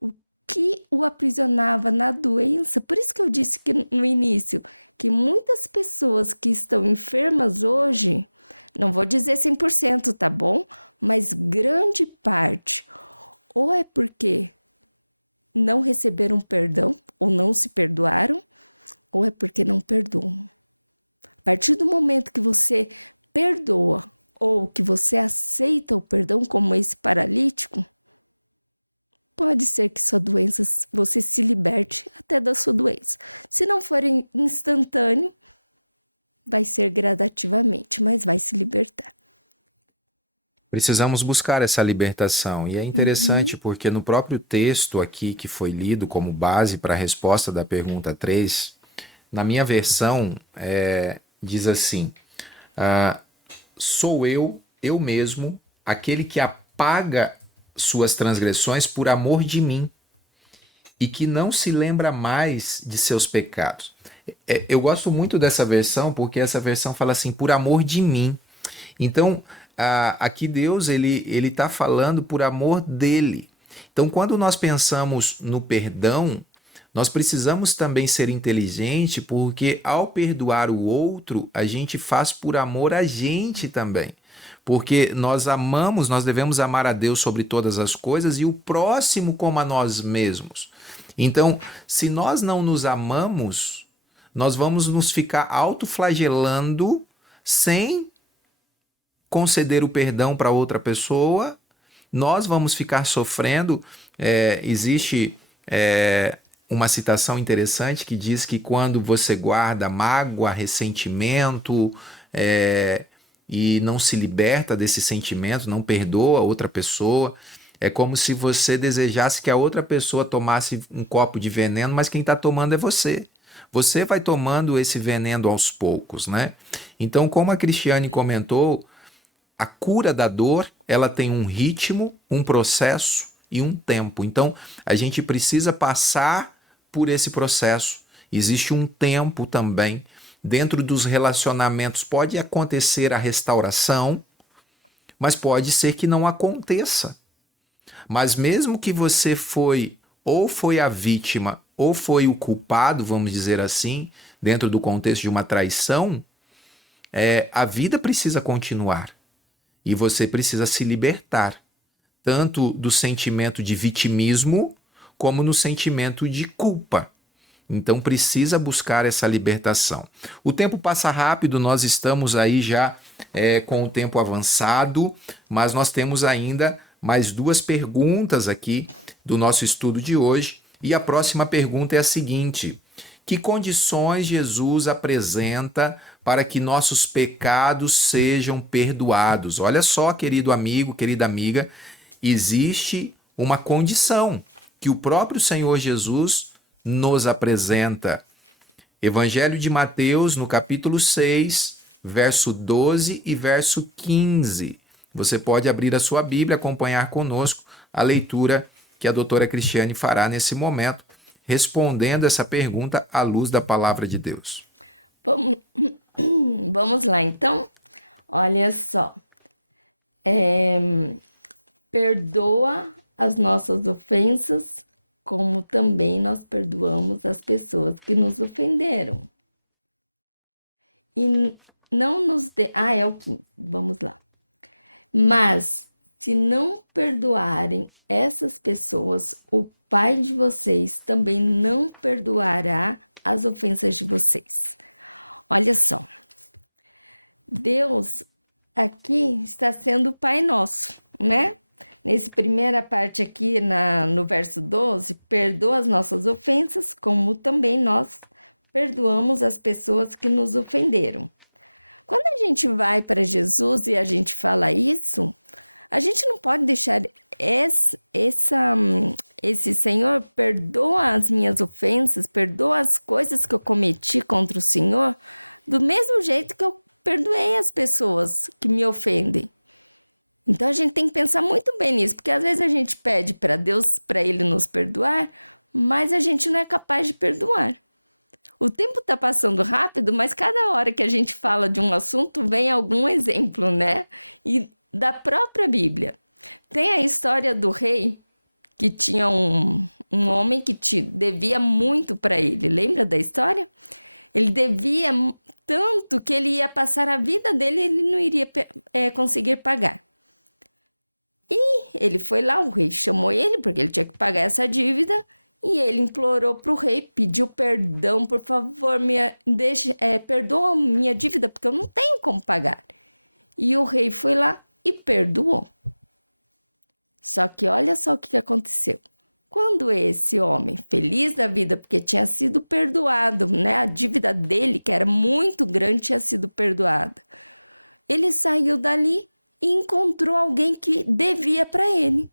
O que o aprisionava na doença, por isso que eu disse que no início, que muitas pessoas que estão enfermas hoje, não vou dizer 100%, tá bom? Mas grande parte, ou é porque não receberam perdão, ou não se perdoaram, ou é porque não perdoam. A partir do momento que você perdoa ou que você aceita o perdão, como esse paralítico, pode ser que sua doença, você se liberte até da sua doença. Se não for instantâneo, vai ser gradativamente, mas vai se libertar. Precisamos buscar essa libertação. E é interessante porque no próprio texto aqui que foi lido como base para a resposta da pergunta 3, na minha versão, diz assim, sou eu mesmo, aquele que apaga suas transgressões por amor de mim e que não se lembra mais de seus pecados. Eu gosto muito dessa versão porque essa versão fala assim, por amor de mim. Então, aqui Deus ele está falando por amor dele. Então, quando nós pensamos no perdão, nós precisamos também ser inteligentes, porque ao perdoar o outro, a gente faz por amor a gente também. Porque nós amamos, nós devemos amar a Deus sobre todas as coisas e o próximo como a nós mesmos. Então, se nós não nos amamos, nós vamos nos ficar autoflagelando sem conceder o perdão para outra pessoa, nós vamos ficar sofrendo. Existe uma citação interessante que diz que quando você guarda mágoa, ressentimento e não se liberta desse sentimento, não perdoa a outra pessoa, é como se você desejasse que a outra pessoa tomasse um copo de veneno, mas quem está tomando é você. Você vai tomando esse veneno aos poucos, né? Então, como a Cristiane comentou, a cura da dor, ela tem um ritmo, um processo e um tempo. Então, a gente precisa passar por esse processo. Existe um tempo também. Dentro dos relacionamentos pode acontecer a restauração, mas pode ser que não aconteça. Mas mesmo que você foi a vítima ou foi o culpado, vamos dizer assim, dentro do contexto de uma traição, a vida precisa continuar. E você precisa se libertar, tanto do sentimento de vitimismo, como no sentimento de culpa. Então precisa buscar essa libertação. O tempo passa rápido, nós estamos aí já com o tempo avançado, mas nós temos ainda mais 2 perguntas aqui do nosso estudo de hoje. E a próxima pergunta é a seguinte: Que condições Jesus apresenta para que nossos pecados sejam perdoados? Olha só, querido amigo, querida amiga, existe uma condição que o próprio Senhor Jesus nos apresenta. Evangelho de Mateus, no capítulo 6, verso 12 e verso 15. Você pode abrir a sua Bíblia, acompanhar conosco a leitura que a doutora Cristiane fará nesse momento, respondendo essa pergunta à luz da palavra de Deus. Vamos lá, então. Olha só. Perdoa as nossas ofensas, como também nós perdoamos as pessoas que nos ofenderam. E não nos dê... é o 15. Vamos lá. Mas, se não perdoarem essas pessoas, o Pai de vocês também não perdoará as ofensas de vocês. Olha só. Deus aqui está sendo o Pai Nosso, né? Nessa primeira parte aqui, no verso 12, perdoa as nossas ofensas, como também nós perdoamos as pessoas que nos ofenderam. Quando a gente vai para Jesus e a gente fala isso, a gente não pode deixar esse Senhor, perdoa as minhas ofensas, perdoa as coisas que eu cometi contra o Senhor, do mesmo jeito que eu perdoei as pessoas que me ofendem. Então a gente tem que pensar muito bem nisso, porque às vezes a gente pede para Deus, para Ele nos perdoar, mas a gente não é capaz de perdoar. O tempo está passando rápido, mas cada hora que a gente fala de um assunto, vem algum exemplo, né? E da própria Bíblia. Tem a história do rei, que tinha um homem que devia muito para ele. Lembra da história? Ele devia tanto que ele ia passar a vida dele e ele não iria conseguir pagar. E ele foi lá, o rei chamou ele, porque ele tinha que pagar essa dívida, e ele implorou para o rei, pediu perdão, por favor, perdoa a minha dívida, porque eu não tenho como pagar. E o rei foi lá e perdoou. Só que olha só o que aconteceu. Quando esse homem, feliz da vida, porque tinha sido perdoado, né? A dívida dele, que era muito grande, tinha sido perdoada. Ele saiu dali e encontrou alguém que devia para ele.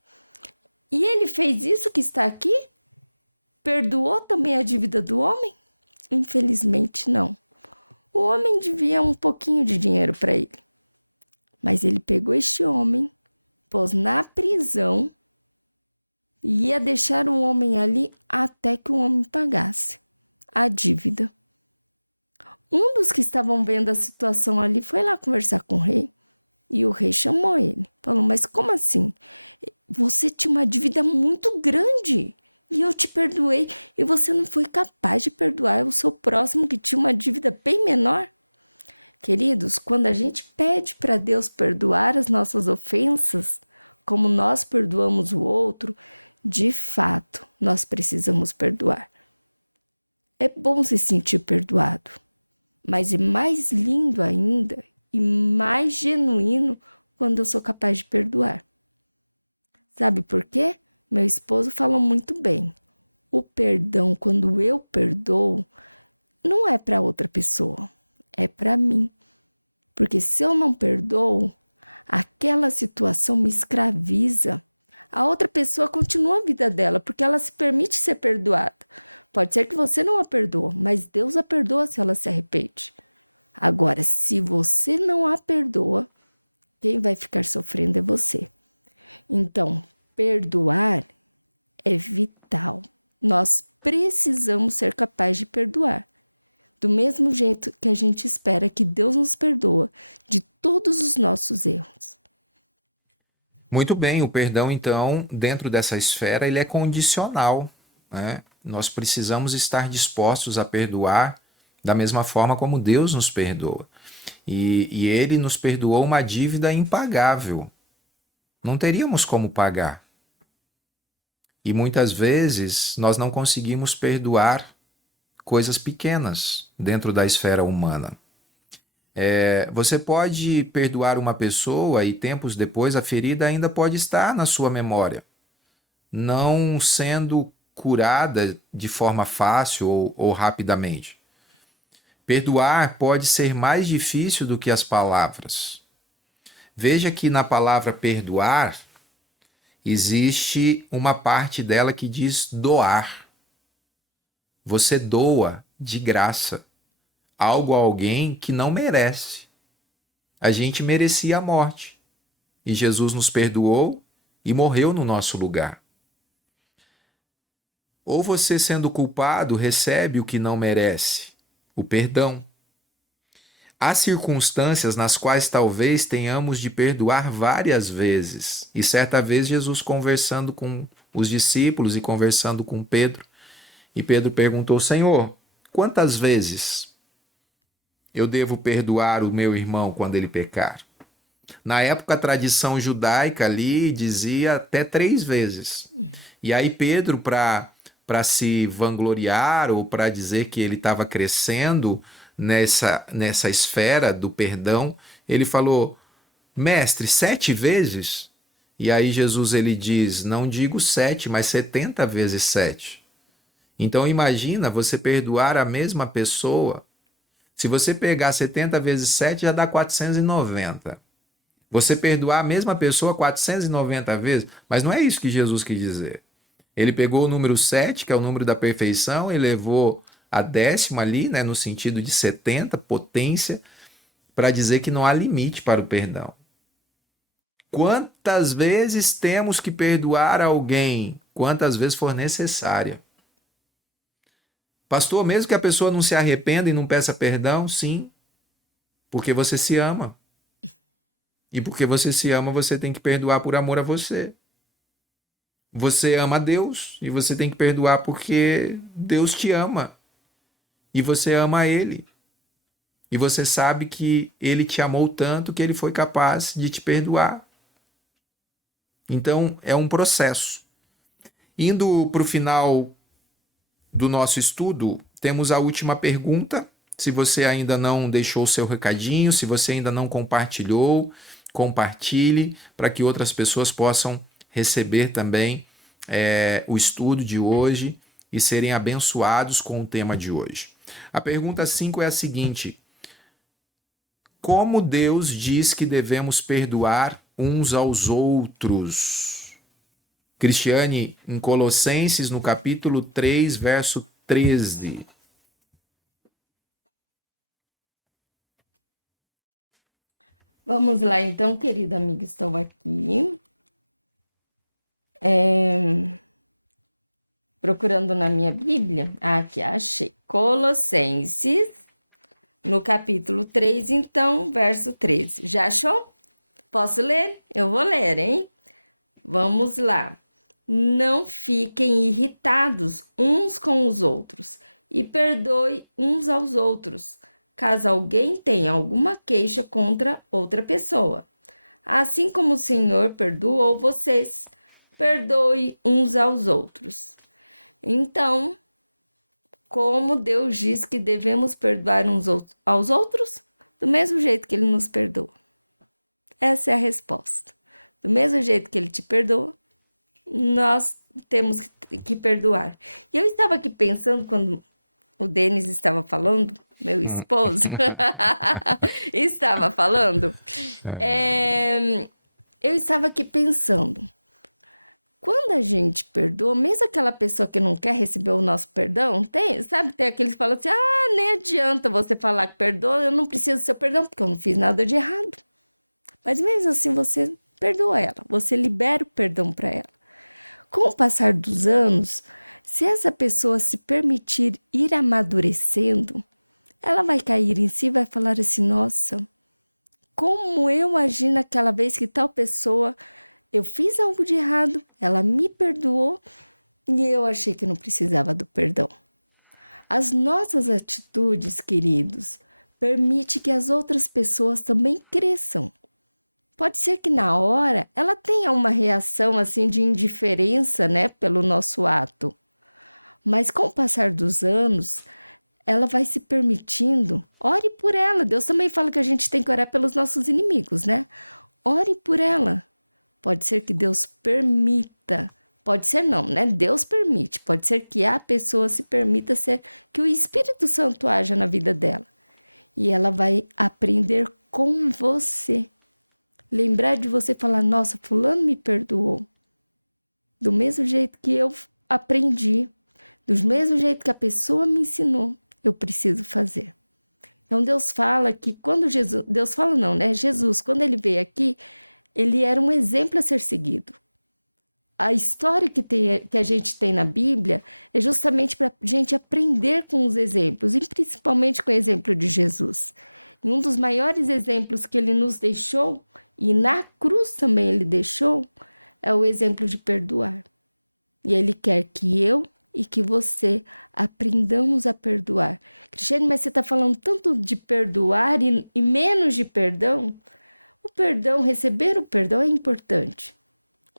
E ele fez isso que está aqui? Perdoou também a dívida do homem? Infelizmente, não. O homem devia um pouquinho de dinheiro para ele. Mas ele pegou este homem, pôs na prisão e ia deixar o homem ali até que o homem pagasse a dívida. Um dos que estavam vendo a situação ali foi lá conversar com o rei. E o rei chamou ele. Falou, mas como assim? Você tinha uma dívida muito grande e eu te perdoei e você não foi capaz de perdoar o seu próximo que tinha uma dívida bem menor? Queridos, quando a gente pede para Deus perdoar as nossas ofensas, como nós perdoamos o outro, de fato, nós precisamos perdoar. É bom se sentir perdoado, mas é mais lindo ainda e mais genuíno quando eu sou capaz de perdoar. Sabe por quê? Meu esposo falou muito bem. O perdão, quando eu perdoo, não é para outra pessoa, é para mim. Porque se eu não perdoo, aquela situação me escraviza. A outra pessoa continua a vida dela, porque ela se permite ser perdoada. Pode ser que você não a perdoa, mas Deus a perdoa se ela se arrepende. Agora, se você não a perdoa, quem vai ficar sofrendo é você. Então, perdoar é vital. Nós precisamos ser capazes de perdoar. Do mesmo jeito que a gente espera que Deus nos perdoa de todos os nossos erros. Muito bem, o perdão, então, dentro dessa esfera, ele é condicional, né? Nós precisamos estar dispostos a perdoar da mesma forma como Deus nos perdoa. E Ele nos perdoou uma dívida impagável. Não teríamos como pagar. E muitas vezes nós não conseguimos perdoar coisas pequenas dentro da esfera humana. Você pode perdoar uma pessoa e tempos depois a ferida ainda pode estar na sua memória, não sendo curada de forma fácil ou rapidamente. Perdoar pode ser mais difícil do que as palavras. Veja que na palavra perdoar, existe uma parte dela que diz doar. Você doa de graça algo a alguém que não merece. A gente merecia a morte. E Jesus nos perdoou e morreu no nosso lugar. Ou você, sendo culpado, recebe o que não merece, o perdão. Há circunstâncias nas quais talvez tenhamos de perdoar várias vezes. E certa vez Jesus conversando com os discípulos e conversando com Pedro, e Pedro perguntou: Senhor, quantas vezes eu devo perdoar o meu irmão quando ele pecar? Na época, a tradição judaica ali dizia até 3 vezes. E aí Pedro, para se vangloriar ou para dizer que ele estava crescendo nessa esfera do perdão, ele falou: Mestre, 7 vezes? E aí Jesus ele diz: não digo 7, mas 70 vezes 7. Então imagina você perdoar a mesma pessoa. Se você pegar 70 vezes 7, já dá 490. Você perdoar a mesma pessoa 490 vezes, mas não é isso que Jesus quis dizer. Ele pegou o número 7, que é o número da perfeição, e levou a 10ª ali, né, no sentido de 70, potência, para dizer que não há limite para o perdão. Quantas vezes temos que perdoar alguém? Quantas vezes for necessária. Pastor, mesmo que a pessoa não se arrependa e não peça perdão, sim, porque você se ama. E porque você se ama, você tem que perdoar por amor a você. Você ama a Deus e você tem que perdoar porque Deus te ama. E você ama a Ele. E você sabe que Ele te amou tanto que Ele foi capaz de te perdoar. Então, é um processo. Indo para o final do nosso estudo, temos a última pergunta. Se você ainda não deixou o seu recadinho, se você ainda não compartilhou, compartilhe para que outras pessoas possam receber também o estudo de hoje e serem abençoados com o tema de hoje. A pergunta 5 é a seguinte: como Deus diz que devemos perdoar uns aos outros? Cristiane, em Colossenses, no capítulo 3, verso 13. Vamos lá então, querida amiga, estou aqui. Procurando na minha Bíblia. Aqui, achei. Colossenses, no capítulo 3, então, verso 13. Já achou? Posso ler? Eu vou ler, hein? Vamos lá. Não fiquem irritados uns com os outros e perdoe uns aos outros, caso alguém tenha alguma queixa contra outra pessoa. Assim como o Senhor perdoou vocês, perdoe uns aos outros. Então, como Deus diz que devemos perdoar uns aos outros? Do mesmo jeito que Ele nos perdoa. Essa é a resposta. Do mesmo jeito que Ele te perdoa, nós temos que perdoar. E eu estava aqui pensando, quando o Denis estava falando, meu esposo, estava falando, eu estava aqui pensando, quando a gente perdoa, mesmo aquela pessoa que não quer receber o nosso perdão, tem aqueles que falam assim, nem adianta você falar que perdoa, eu não preciso do seu perdão, porque eu não fiz nada de errado. Mas mesmo assim, você perdoa ela, você libera o perdão para ela. Com o passar dos anos, se essa pessoa se permitir ir amadurecendo, ela vai cair em si e vai falar assim, nossa, como eu agi naquela vez que tal pessoa, eu fiz algo de errado, ela me perdoou e eu achei que não precisava do perdão. As nossas atitudes, queridos, permitem que as outras pessoas também cresçam. Pode ser que na hora ela tenha uma reação assim de indiferença, né, pelo nosso ato. Mas com o passar dos anos, ela vai se permitindo. Ore por ela. Deus também fala que a gente tem que orar pelos nossos inimigos, né? Ore por ela. Pode ser que Deus permita Pode ser não, né? Deus permite. Pode ser que a pessoa se permita ser, que o Espírito Santo haja na vida dela. E ela vai aprender com você. Lembrar de você falar, nossa, fulano me perdoou. Do mesmo jeito que eu aprendi, do mesmo jeito que a pessoa me ensinou, eu preciso fazer. Então Deus fala que quando Jesus, quando ele veio aqui, ele era um exemplo a ser seguido. A história que a gente tem na Bíblia é justamente para a gente aprender com os exemplos, e principalmente com o exemplo de Jesus. E um dos maiores exemplos que ele nos deixou, e na cruz também ele deixou, é o exemplo de perdoar. E ele quer que eu e que você aprendamos a perdoar. Cristiane, mas você está falando tanto de perdoar e menos de perdão? O perdão, receber o perdão é importante.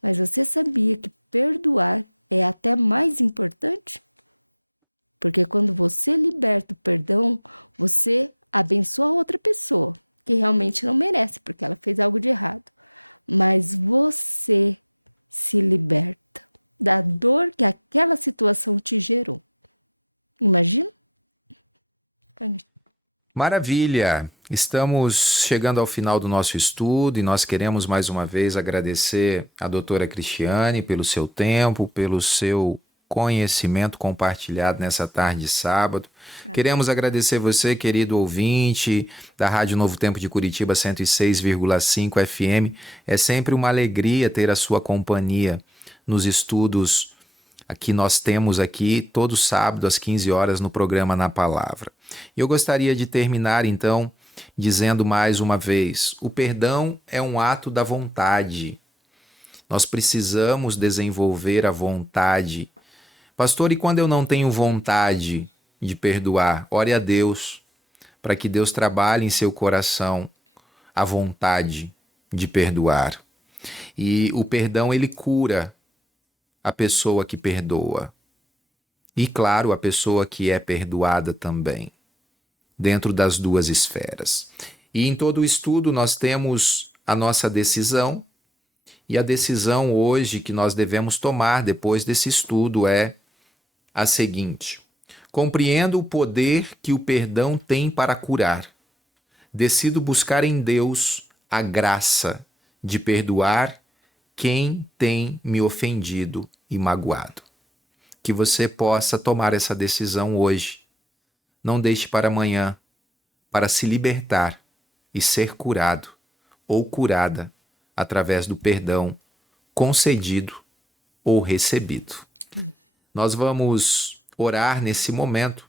Mas você sabia que perdoar é até mais importante? Porque quando você liberta o perdão, você abençoa a outra pessoa, que realmente não merece, porque ela fez algo de errado. Mas você se liberta da dor que aquela situação te gerou. Imagina? Maravilha! Estamos chegando ao final do nosso estudo e nós queremos mais uma vez agradecer a doutora Cristiane pelo seu tempo, pelo seu conhecimento compartilhado nessa tarde de sábado. Queremos agradecer você, querido ouvinte da Rádio Novo Tempo de Curitiba 106,5 FM. É sempre uma alegria ter a sua companhia nos estudos que nós temos aqui todo sábado às 15 horas no programa Na Palavra. E eu gostaria de terminar então dizendo mais uma vez, o perdão é um ato da vontade. Nós precisamos desenvolver a vontade. Pastor, e quando eu não tenho vontade de perdoar? Ore a Deus, para que Deus trabalhe em seu coração a vontade de perdoar. E o perdão, ele cura a pessoa que perdoa. E, claro, a pessoa que é perdoada também, dentro das duas esferas. E em todo o estudo nós temos a nossa decisão, e a decisão hoje que nós devemos tomar depois desse estudo é a seguinte: compreendo o poder que o perdão tem para curar. Decido buscar em Deus a graça de perdoar quem tem me ofendido e magoado. Que você possa tomar essa decisão hoje. Não deixe para amanhã, para se libertar e ser curado ou curada através do perdão concedido ou recebido. Nós vamos orar nesse momento,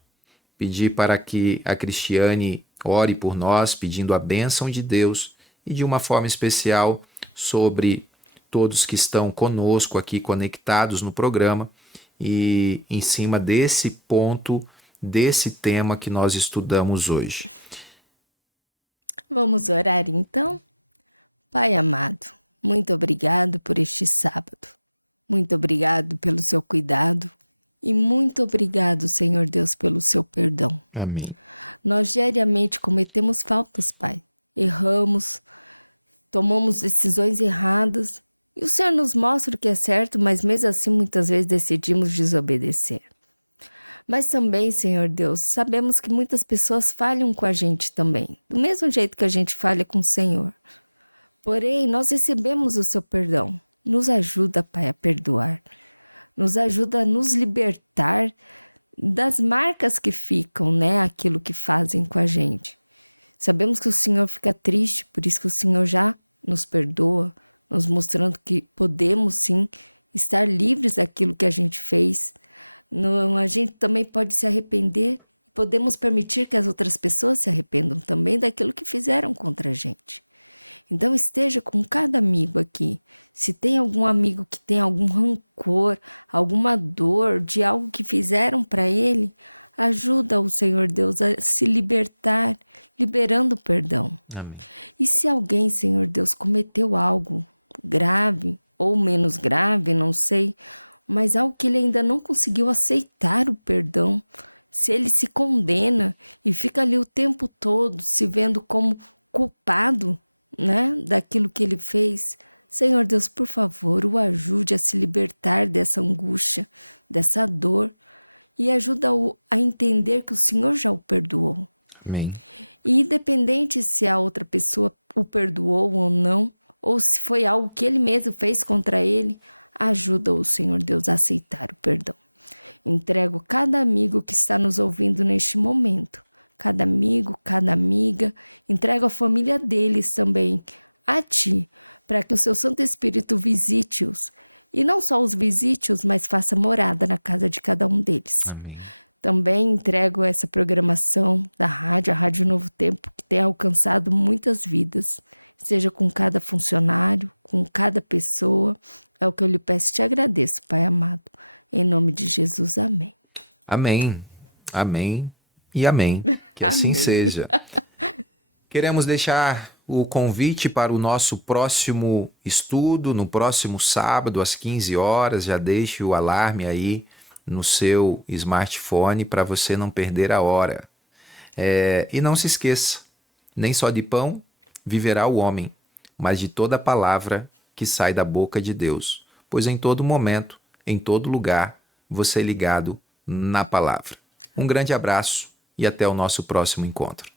pedir para que a Cristiane ore por nós, pedindo a bênção de Deus e de uma forma especial sobre todos que estão conosco aqui conectados no programa e em cima desse ponto, desse tema que nós estudamos hoje. Vamos orar então? Pai amado, muito obrigado por este sábado. Muito obrigado pelo seu cuidado e muito obrigado, Senhor Deus, pelo seu perdão. Amém. Nós diariamente cometemos faltas, Pai. Erramos, tomamos decisões erradas e o Senhor nos mostra o que é certo, mas mesmo assim muitas vezes decidimos desobedecer. Mas também, Senhor Deus, sabemos que muitas pessoas falham com a gente também, do mesmo jeito que a gente falha com o Senhor. Porém, nós recebemos o seu perdão. Nos ajuda, Pai, a perdoar. Nos ajuda a nos libertar das marcas que ficam, né? Aquilo que fazem com a gente. Sabemos que o Senhor fica triste, por isso que o Senhor já nos perdoa, nos mostrando que podemos sim estar livres daquilo que a gente fez. A gente também pode se arrepender, podemos permitir que as outras pessoas se arrependam também daquilo que fizeram contra a gente. Então esteja com cada amigo aqui. Se tem algum amigo que tem algum rancor, alguma dor de algo que fizeram para ele, ajuda o Senhor Deus a se libertar, liberando o perdão. Amém. E se alguém, Senhor Deus, cometeu algo grave ou menos grave, não sei, mas algo que ele ainda não conseguiu aceitar o perdão, se ele se condena e fica ali o tempo todo se vendo como culpado, né, daquilo que ele fez, Senhor Deus, por favor, o ajude a se libertar dessa angústia, dessa dor, e ajuda-o a entender que o Senhor já o perdoou. Amém. E independente se a outra pessoa o perdoou ou não, ou se foi algo que ele mesmo fez contra ele, ajuda o Senhor Deus a aceitar o perdão. Entrego cada amigo que está nos ouvindo neste momento, cada amigo, cada amiga, entrego a família deles também a Ti, para que o Seu Santo Espírito visite-os. E não só os visite-os, mas faça morada na casa de cada um deles. Amém. Também entrego essa programação da rádio, a Rádio Novo Tempo, que tem alcançado muitas vidas, seja com cada funcionário, com cada pessoa. É o que eu lhe peço e te agradeço, Pai amado. Em nome de Jesus, amém. Amém. Amém e amém. Que assim Amém. seja. Queremos deixar o convite para o nosso próximo estudo, no próximo sábado, às 15 horas. Já deixe o alarme aí no seu smartphone para você não perder a hora. E não se esqueça, nem só de pão viverá o homem, mas de toda a palavra que sai da boca de Deus. Pois em todo momento, em todo lugar, você é ligado na palavra. Um grande abraço e até o nosso próximo encontro.